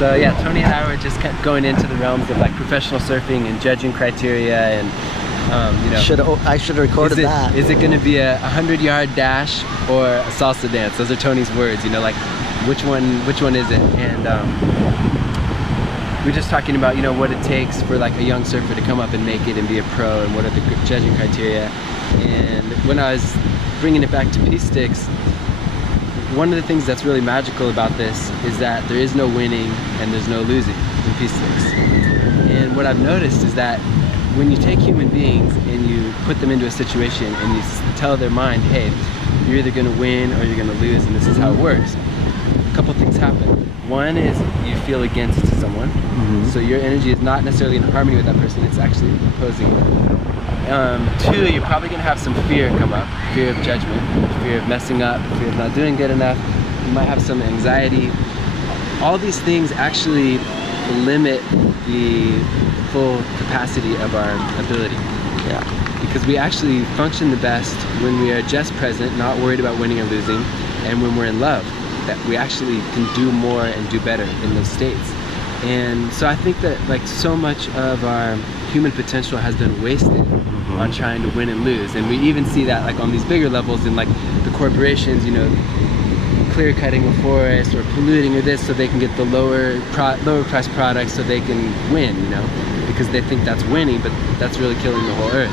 So yeah, Tony and I were just kept going into the realms of like professional surfing and judging criteria, and you know, I should have recorded that. Is it going to be a 100-yard dash or a salsa dance? Those are Tony's words, you know, like which one is it? And we're just talking about, you know, what it takes for like a young surfer to come up and make it and be a pro, and what are the judging criteria. And when I was bringing it back to Peace Sticks, one of the things that's really magical about this is that there is no winning and there's no losing in Peace Sticks. And what I've noticed is that when you take human beings and you put them into a situation and you tell their mind, hey, you're either going to win or you're going to lose, and this is how it works, a couple things happen. One is you feel against someone, so your energy is not necessarily in harmony with that person, it's actually opposing them. Two, you're probably going to have some fear come up, fear of judgment, fear of messing up, fear of not doing good enough. You might have some anxiety. All these things actually limit the full capacity of our ability. Yeah. Because we actually function the best when we are just present, not worried about winning or losing, and when we're in love, that we actually can do more and do better in those states. And so I think that like so much of our human potential has been wasted on trying to win and lose. And we even see that like on these bigger levels in like the corporations, you know, clear cutting a forest or polluting or this so they can get the lower price products so they can win, you know, because they think that's winning, but that's really killing the whole earth.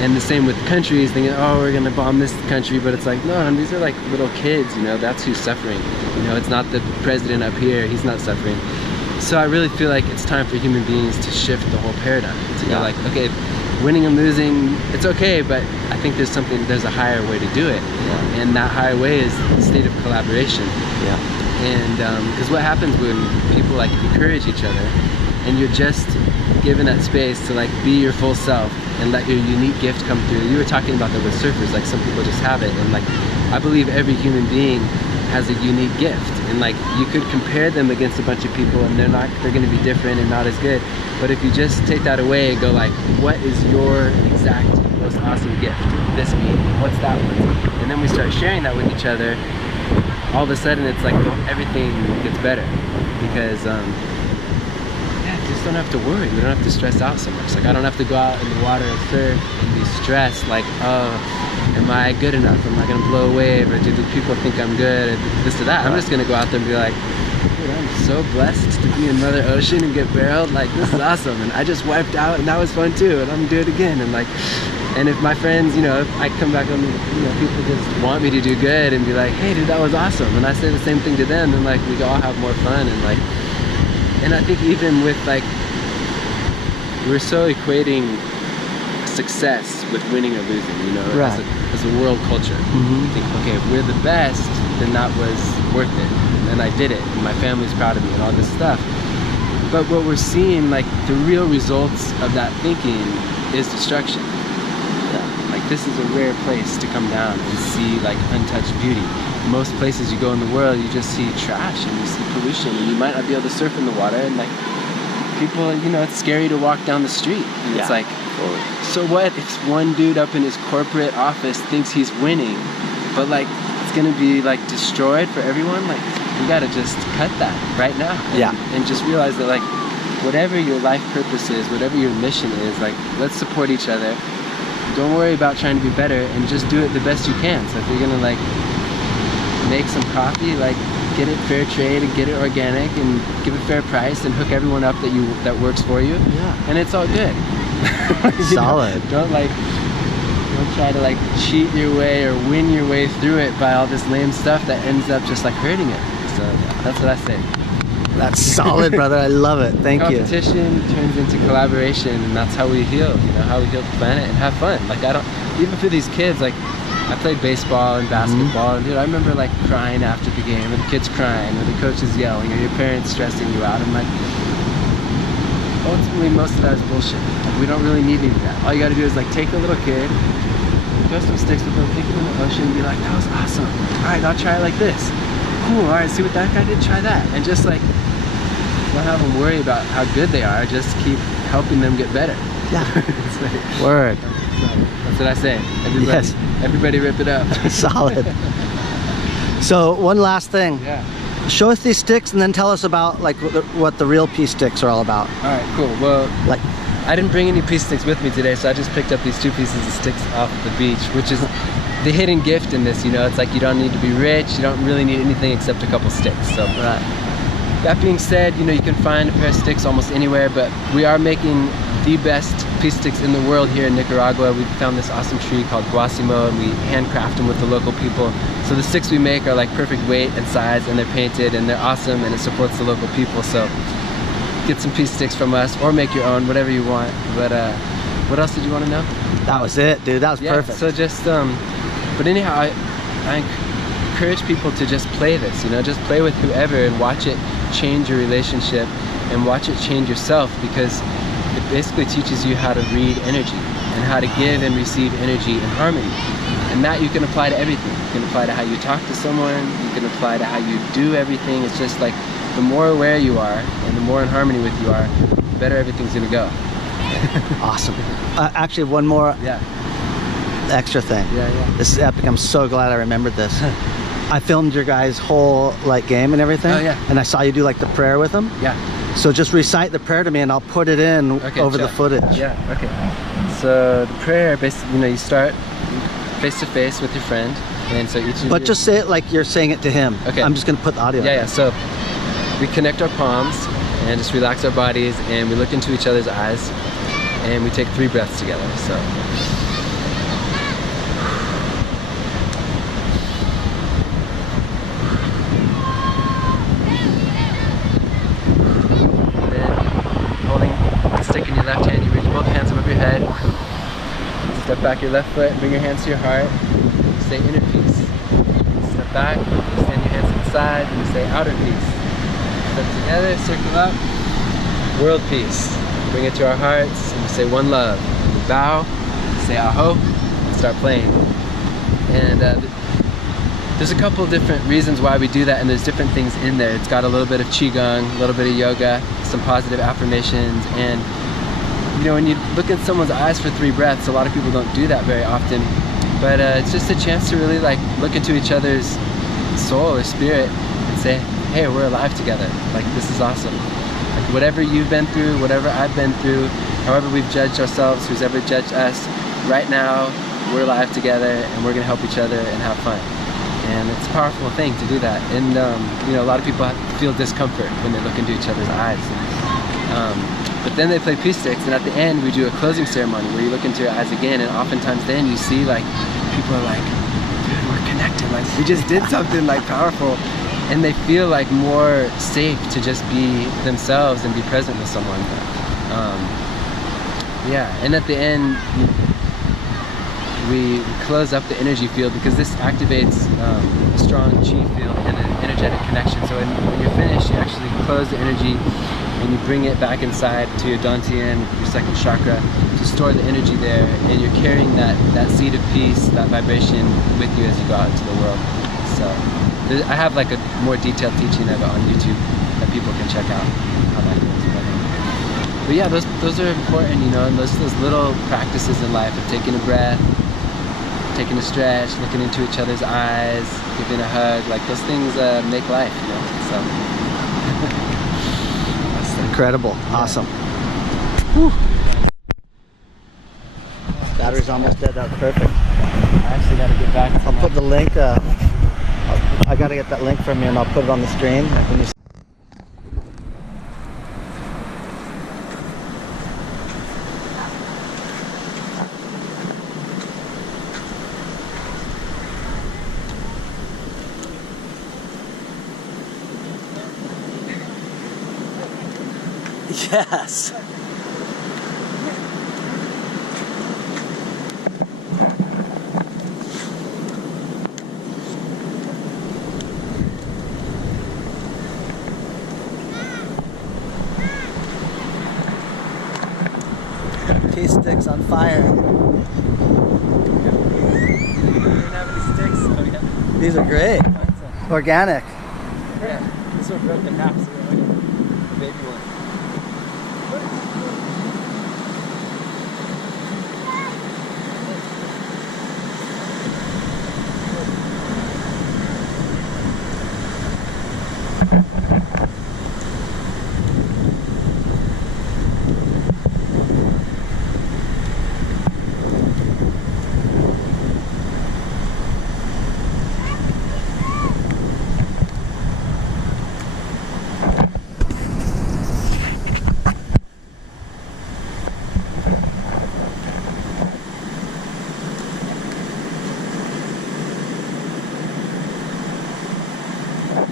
And the same with countries thinking, oh, we're gonna bomb this country, but it's like, no, these are like little kids, you know, that's who's suffering. You know, it's not the president up here, he's not suffering. So I really feel like it's time for human beings to shift the whole paradigm, to go like, okay, winning and losing, it's okay, but I think there's a higher way to do it. And that higher way is a state of collaboration. And because what happens when people like encourage each other and you're just given that space to like be your full self and let your unique gift come through. You were talking about that with surfers, like some people just have it, and like I believe every human being has a unique gift, and like you could compare them against a bunch of people and they're going to be different and not as good. But if you just take that away and go like, what is your exact most awesome gift? This mean, what's that one? And then we start sharing that with each other, all of a sudden it's like everything gets better, because don't have to worry, we don't have to stress out so much. Like I don't have to go out in the water and surf and be stressed like, oh, am I good enough? Am I gonna blow a wave, or do people think I'm good, or this or that? I'm just gonna go out there and be like, dude, I'm so blessed to be in Mother Ocean and get barreled, like this is awesome, and I just wiped out and that was fun too, and I'm gonna do it again. And like, and if my friends, you know, if I come back on, you know, people just want me to do good and be like, hey dude, that was awesome, and I say the same thing to them, then like we all have more fun. And like, and I think even with like, we're so equating success with winning or losing, you know, as a world culture. You think, okay, if we're the best, then that was worth it, and I did it, and my family's proud of me, and all this stuff. But what we're seeing, like the real results of that thinking is destruction. Like this is a rare place to come down and see like untouched beauty. Most places you go in the world, you just see trash and you see pollution, and you might not be able to surf in the water, and like people, you know, it's scary to walk down the street. And it's like, so what if one dude up in his corporate office thinks he's winning, but like it's gonna be like destroyed for everyone? Like you gotta just cut that right now. And just realize that like whatever your life purpose is, whatever your mission is, like let's support each other. Don't worry about trying to be better, and just do it the best you can. So if you're gonna like make some coffee, like get it fair trade and get it organic and give a fair price and hook everyone up that works for you. And it's all good. Solid. Don't try to like cheat your way or win your way through it by all this lame stuff that ends up just like hurting it. So that's what I say. That's solid, brother. I love it. Thank you. Competition turns into collaboration, and that's how we heal, you know, how we heal the planet and have fun. Like even for these kids, like I played baseball and basketball, and dude, I remember like crying after the game, and the kids crying, or the coach is yelling, or your parents stressing you out, and like ultimately most of that is bullshit. Like, we don't really need any of that. All you gotta do is like take a little kid, throw some sticks with them, take them in the ocean, and be like, that was awesome. All right, I'll try it like this. Cool. All right, see what that guy did. Try that, and just like don't have them worry about how good they are. Just keep helping them get better. Like, word. That's what I say. Everybody rip it up. Solid. So one last thing. show us these sticks and then tell us about like what the real pea sticks are all about. All right, cool. Well, Like, I didn't bring any pea sticks with me today, so I just picked up these 2 pieces of sticks off the beach, which is the hidden gift in this, you know. It's like you don't need to be rich, you don't really need anything except a couple sticks. So right. that being said, you know, you can find a pair of sticks almost anywhere, but we are making the best pea sticks in the world here in Nicaragua. We found this awesome tree called guasimo, and we handcraft them with the local people. So the sticks we make are like perfect weight and size, and they're painted, and they're awesome, and it supports the local people. So get some pea sticks from us, or make your own, whatever you want. But what else did you want to know? That was it, dude. That was Yeah, perfect. so just, but anyhow, I encourage people to just play this, you know, just play with whoever and watch it change your relationship and watch it change yourself, because it basically teaches you how to read energy and how to give and receive energy in harmony. And that you can apply to everything. You can apply to how you talk to someone, you can apply to how you do everything. It's just like the more aware you are and the more in harmony with you are, the better everything's gonna go. Awesome. Actually, one more Yeah. extra thing. Yeah, yeah. This is epic. I'm so glad I remembered this. I filmed your guys' whole like game and everything. Oh, yeah. And I saw you do like the prayer with them. Yeah. So just recite the prayer to me and I'll put it in Okay, over the check. footage. Yeah, okay. So the prayer, basically, you know, you start face to face with your friend, and so each of But you, just say it like you're saying it to him. Okay. I'm just gonna put the audio. yeah, yeah. So we connect our palms and just relax our bodies, and we look into each other's eyes, and we take 3 breaths together. So. Stick in your left hand, you reach both hands above your head. Step back your left foot and bring your hands to your heart. You say inner peace. Step back, extend your hands to the side, and you say outer peace. Step together, circle up, world peace. Bring it to our hearts, and we say one love. And we bow, say aho, and start playing. And there's a couple different reasons why we do that, and there's different things in there. It's got a little bit of qigong, a little bit of yoga, some positive affirmations, and you know, when you look in someone's eyes for 3 breaths, a lot of people don't do that very often. But it's just a chance to really like look into each other's soul or spirit and say, hey, we're alive together. Like, this is awesome. Like, whatever you've been through, whatever I've been through, however we've judged ourselves, who's ever judged us, right now we're alive together and we're gonna help each other and have fun. And it's a powerful thing to do that. And you know, a lot of people feel discomfort when they look into each other's eyes. But then they play pea sticks, and at the end we do a closing ceremony where you look into your eyes again, and oftentimes then you see like people are like, dude, we're connected, like we just did something like powerful, and they feel like more safe to just be themselves and be present with someone. Yeah, and at the end we close up the energy field, because this activates a strong chi field and an energetic connection. So when you're finished, you actually close the energy and you bring it back inside to your dantian, your 2nd chakra, to store the energy there, and you're carrying that seed of peace, that vibration with you as you go out into the world. So I have like a more detailed teaching of it on YouTube that people can check out how that goes. But yeah, those are important, you know, and those little practices in life of taking a breath, taking a stretch, looking into each other's eyes, giving a hug, like those things make life, you know. So. Incredible. Yeah. Awesome. Whew. Battery's almost dead. That was perfect. I actually got to get back to I'll put the link. I got to get that link from you, and I'll put it on the screen. Like when you Yes. Pea sticks on fire. These are great. Organic. Yeah, this one broke in half, so the baby one.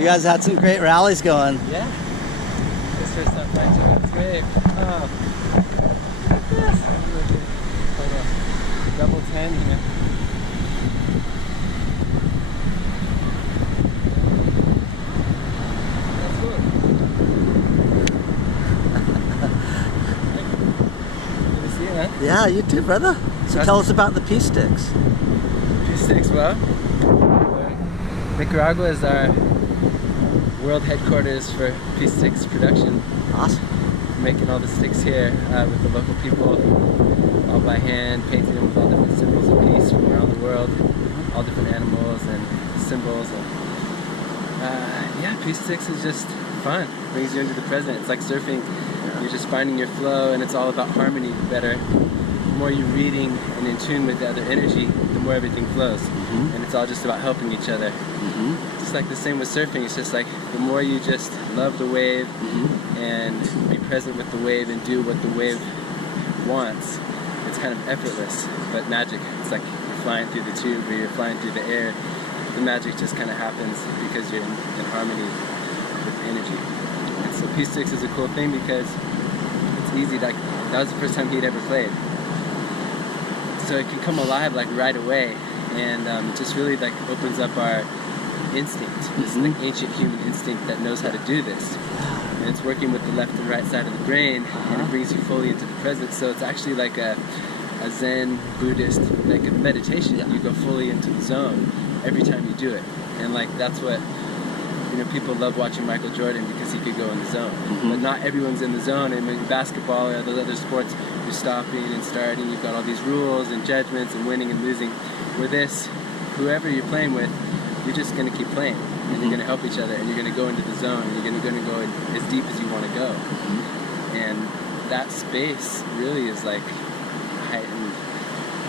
You guys had some great rallies going. Yeah. This first time flying to God's wave. Oh. Yes. Quite a double 10 here. That's cool. Good to see you, man. Yeah, you too, brother. So tell us about the Peace Sticks. Peace Sticks, well, Nicaragua is our world headquarters for Peace Sticks production. Awesome. Making all the sticks here with the local people, all by hand, painting them with all different symbols of peace from around the world, all different animals and symbols. And yeah, Peace Sticks is just fun. It brings you into the present. It's like surfing. You're just finding your flow, and it's all about harmony. The more you're reading and in tune with the other energy, the more everything flows. And it's all just about helping each other. Just like the same with surfing. It's just like the more you just love the wave and be present with the wave and do what the wave wants, it's kind of effortless but magic. It's like you're flying through the tube or you're flying through the air. The magic just kind of happens because you're in harmony with energy. And so Peace Sticks is a cool thing because it's easy. Like, that was the first time he'd ever played. So it can come alive like right away, and it just really like opens up our instinct, this like ancient human instinct that knows how to do this. And it's working with the left and right side of the brain, and it brings you fully into the present. So it's actually like a Zen Buddhist like a meditation. You go fully into the zone every time you do it, and like that's what, you know, people love watching Michael Jordan because he could go in the zone. But not everyone's in the zone. And in basketball or those other sports, you're stopping and starting. You've got all these rules and judgments and winning and losing. With this, whoever you're playing with, you're just going to keep playing, and you're going to help each other, and you're going to go into the zone, and you're going to go as deep as you want to go. And that space really is like a heightened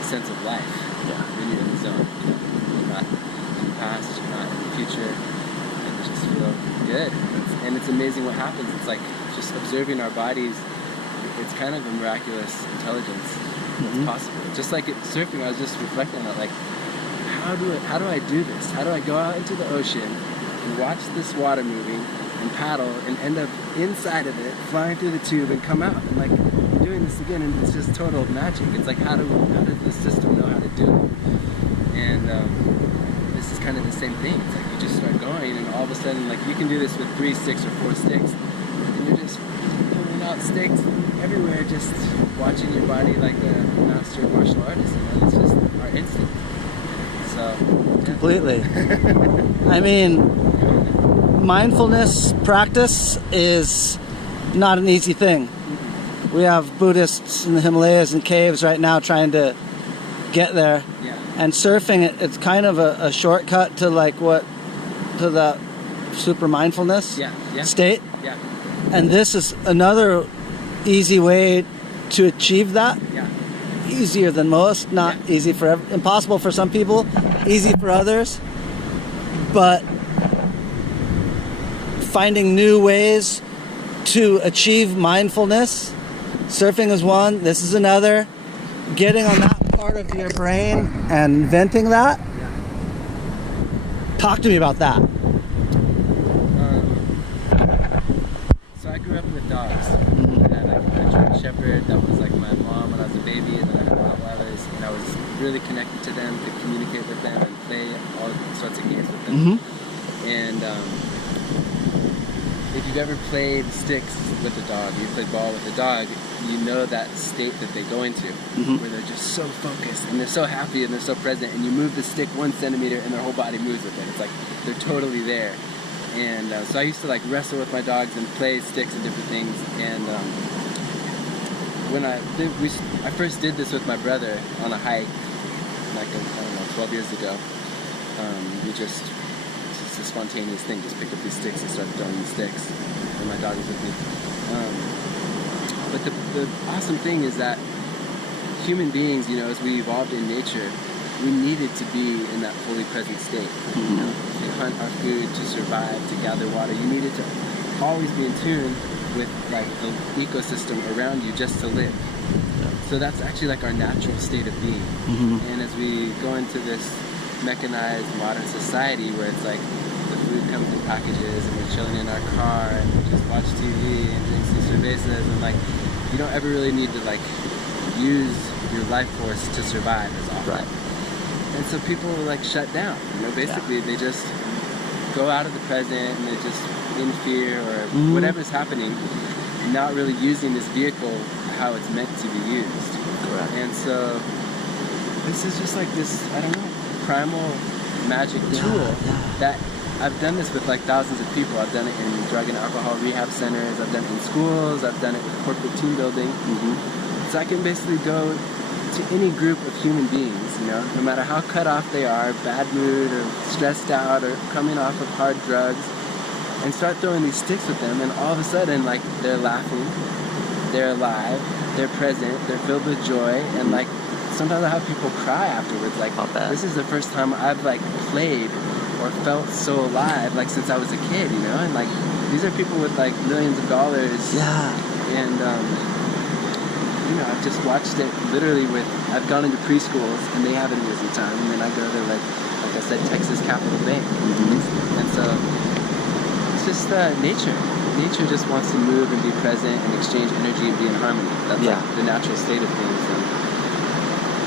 sense of life when you're in the zone. You're not in the past, you're not in the future, and you just feel good. And it's amazing what happens. It's like just observing our bodies. It's kind of a miraculous intelligence that's possible. Just like surfing, I was just reflecting on it, like, how do I do this? How do I go out into the ocean and watch this water moving and paddle and end up inside of it, flying through the tube and come out? And like, I'm doing this again, and it's just total magic. It's like, how does the system know how to do it? And this is kind of the same thing. It's like you just start going, and all of a sudden, like, you can do this with 3 sticks or 4 sticks, and you're just pulling out sticks everywhere, just watching your body like a master martial artist. You know? It's just our instinct. So, Completely. I mean, mindfulness practice is not an easy thing. We have Buddhists in the Himalayas and caves right now trying to get there. And surfing, it's kind of a shortcut to like to the super mindfulness state. And this is another easy way to achieve that. Easier than most, not easy for impossible for some people, easy for others, but finding new ways to achieve mindfulness. Surfing is one, this is another. Getting on that part of your brain and venting that. Talk to me about that. So I grew up with dogs. I had like a German Shepherd that was like my mom when I was a baby, and then I had Rottweilers, and I was really connected to them, could communicate with them and play all sorts of games with them. And if you've ever played sticks with a dog, you played ball with a dog, you know that state that they go into, where they're just so focused and they're so happy and they're so present, and you move the stick 1 centimeter and their whole body moves with it. It's like they're totally there. And so I used to like wrestle with my dogs and play sticks and different things. And when I first did this with my brother on a hike, like I don't know, 12 years ago. It's just a spontaneous thing. Just picked up these sticks and started throwing the sticks, and my dog was with me. But the awesome thing is that human beings, you know, as we evolved in nature, we needed to be in that fully present state. You know, to hunt our food, to survive, to gather water. You needed to always be in tune with like the ecosystem around you just to live. So that's actually like our natural state of being. And as we go into this mechanized modern society where it's like the food comes in packages, and we're chilling in our car, and we just watch TV and drink some cervezas, and like, you don't ever really need to like use your life force to survive as often. Right. And so people like shut down, you know, basically they just go out of the present and they're just in fear or whatever's happening, not really using this vehicle how it's meant to be used. Correct. And so this is just like this, I don't know, primal magic tool that I've done this with like thousands of people. I've done it in drug and alcohol rehab centers, I've done it in schools, I've done it with corporate team building. So I can basically go to any group of human beings, you know, no matter how cut off they are, bad mood or stressed out or coming off of hard drugs, and start throwing these sticks with them, and all of a sudden, like, they're laughing, they're alive, they're present, they're filled with joy, and like, sometimes I have people cry afterwards, like, this is the first time I've like played or felt so alive, like since I was a kid, you know, and like, these are people with like millions of dollars, and you know, I've just watched it literally with, I've gone into preschools and they have an amazing time, and then I go to like I said, Texas Capital Bank, and so it's just nature. Nature just wants to move and be present and exchange energy and be in harmony. That's like the natural state of things, and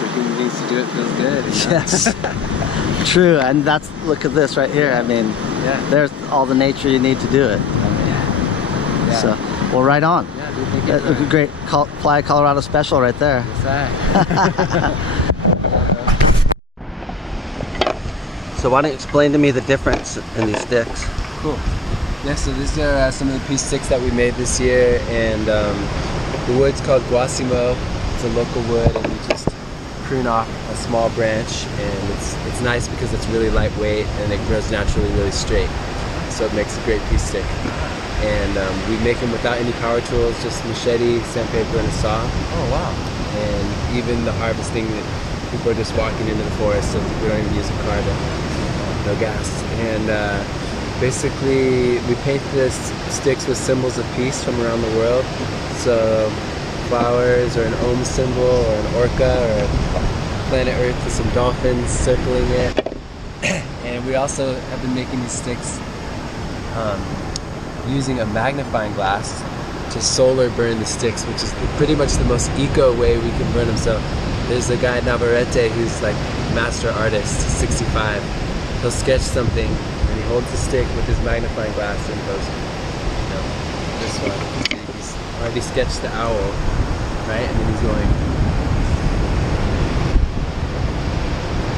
for human beings to do it feels good. You know? Yes, true, and that's, look at this right here. I mean, there's all the nature you need to do it. So, well, right on. Yeah, dude, a great Playa Colorado special right there. So why don't you explain to me the difference in these sticks? Cool. Yeah, so these are some of the peace sticks that we made this year, and the wood's called guasimo. It's a local wood, and we just prune off a small branch, and it's nice because it's really lightweight and it grows naturally really straight. So it makes a great peace stick. And we make them without any power tools, just machete, sandpaper, and a saw. Oh wow. And even the harvesting, that people are just walking into the forest, so we don't even use a car, no gas. And basically we paint the sticks with symbols of peace from around the world. So flowers, or an Om symbol, or an orca, or planet Earth with some dolphins circling it. And we also have been making these sticks using a magnifying glass to solar burn the sticks, which is pretty much the most eco way we can burn them. So there's a guy, Navarrete, who's like master artist, 65. He'll sketch something and he holds the stick with his magnifying glass and goes, you know, this one. He's already sketched the owl, right? And then he's going.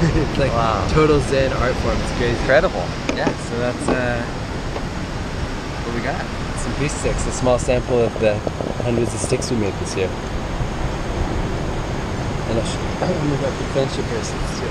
It's like total Zen art form. It's crazy. Incredible. Yeah, so that's what we got. Some peace sticks, a small sample of the hundreds of sticks we made this year. And I'll show you the friendship bracelets too.